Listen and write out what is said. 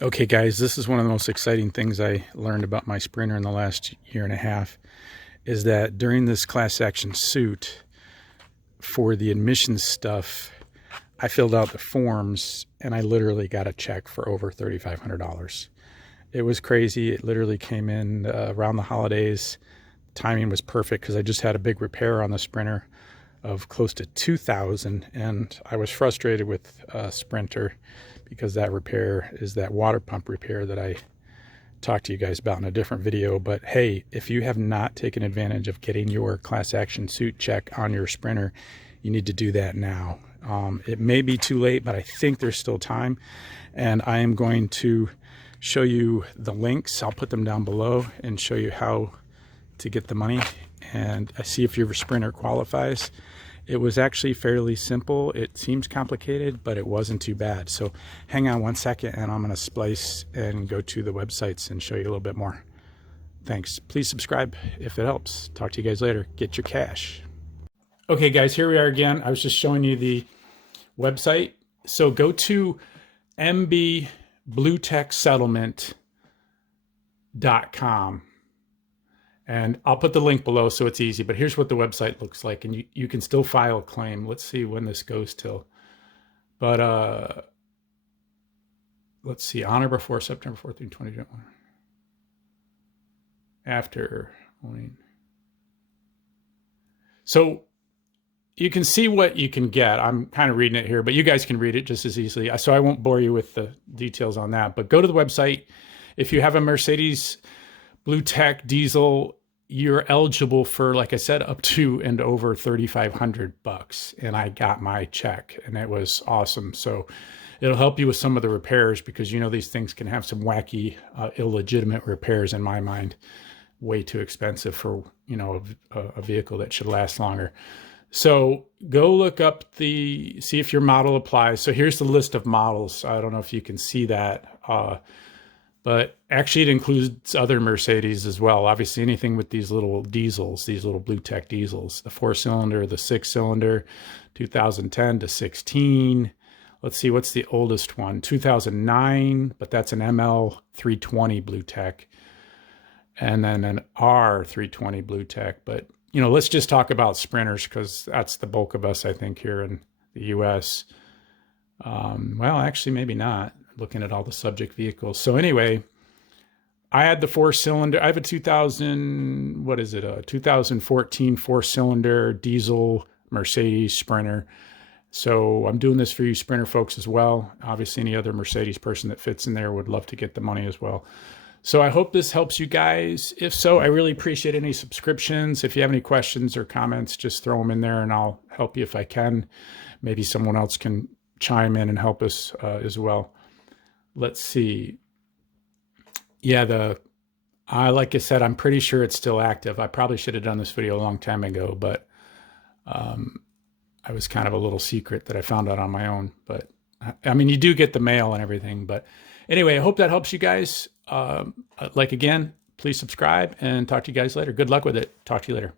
Okay, guys, this is one of the most exciting things I learned about my Sprinter in the last year and a half, is that during this class action suit for the admissions stuff, I filled out the forms and I literally got a check for over $3,500. It was crazy. It literally came in around the holidays. Timing was perfect because I just had a big repair on the Sprinter of close to 2,000, and I was frustrated with Sprinter because that repair is that water pump repair that I talked to you guys about in a different video. But hey, if you have not taken advantage of getting your class action suit check on your Sprinter, you need to do that now. It may be too late, but I think there's still time, and I am going to show you the links. I'll put them down below and show you how to get the money and see if your Sprinter qualifies. It was actually fairly simple. It seems complicated, but it wasn't too bad. So hang on one second and I'm going to splice and go to the websites and show you a little bit more. Thanks. Please subscribe if it helps. Talk to you guys later. Get your cash. Okay, guys, here we are again. I was just showing you the website. So go to mbluetechsettlement.com. And I'll put the link below so it's easy, but here's what the website looks like, and you can still file a claim. Let's see when this goes till. But let's see, on or before September 14, 2021. After. So you can see what you can get. I'm kind of reading it here, but you guys can read it just as easily. So I won't bore you with the details on that, but go to the website. If you have a Mercedes BlueTech diesel, you're eligible for, like I said, up to and over $3,500, and I got my check, and it was awesome. So it'll help you with some of the repairs, because you know these things can have some wacky, illegitimate repairs in my mind, way too expensive for a vehicle that should last longer. So go look up see if your model applies. So here's the list of models. I don't know if you can see that. But actually it includes other Mercedes as well. Obviously anything with these little diesels, these little BlueTech diesels, the 4-cylinder, the 6-cylinder, 2010 to 16. Let's see, what's the oldest one? 2009, but that's an ML 320 BlueTech. And then an R320 BlueTech. But, let's just talk about Sprinters, because that's the bulk of us, I think, here in the US. Well, actually, maybe not, looking at all the subject vehicles. So anyway, I had the 4-cylinder. I have a 2014 4-cylinder diesel Mercedes Sprinter. So I'm doing this for you Sprinter folks as well. Obviously, any other Mercedes person that fits in there would love to get the money as well. So I hope this helps you guys. If so, I really appreciate any subscriptions. If you have any questions or comments, just throw them in there and I'll help you if I can. Maybe someone else can chime in and help us as well. Let's see. Yeah, like I said, I'm pretty sure it's still active. I probably should have done this video a long time ago, but I was kind of a little secret that I found out on my own. But I mean, you do get the mail and everything. But anyway, I hope that helps you guys. Again, please subscribe and talk to you guys later. Good luck with it. Talk to you later.